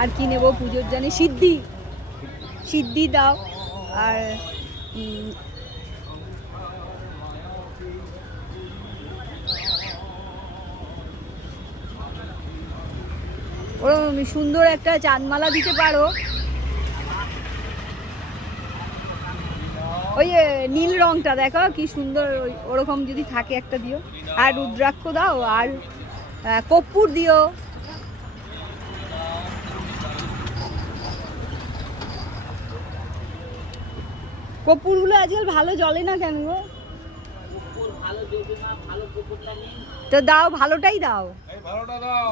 আর কি নেব পুজোর জানি? সিদ্ধি। সিদ্ধি দাও। আর ওরকম সুন্দর একটা চাঁদমালা দিতে পারো। ওই নীল রংটা দেখো, কি সুন্দর ওই ওরকম যদি থাকে একটা দিও। আর রুদ্রাক্ষ দাও, আর কর্পূর দিও। কর্পূরগুলো আজকাল ভালো জ্বলে না কেন গো? তো দাও ভালোটাই দাও।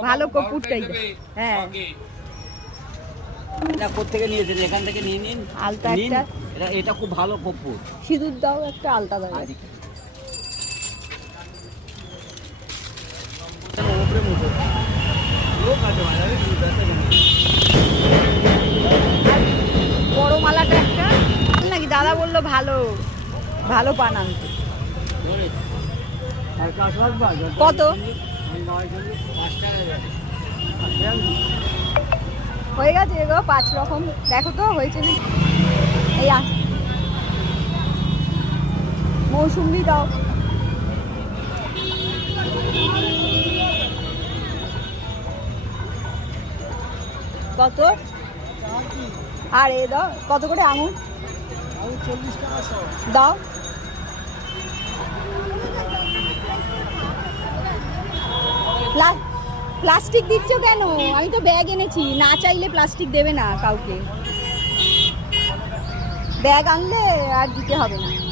ভালো কর্পূরটাই দাও। হ্যাঁ। এটা কোথেকে নিয়েছেন? এখান থেকে নিয়ে নিন। আলতা একটা। এটা এটা খুব ভালো কপ্পুর সিঁদুর দাও একটা আলতা দাও। ভালো ভালো পান কত? হয়ে গেছে গো পাঁচ রকম। দেখো তো, হয়েছে এই মৌসুম্বি দাও। কত? আর এ দাও, কত করে আঙুর? দাও। প্লা- প্লাস্টিক দিচ্ছ কেন? আমি তো ব্যাগ এনেছি, না চাইলে প্লাস্টিক দেবে না কাউকে। ব্যাগ আনলে আর দিতে হবে না।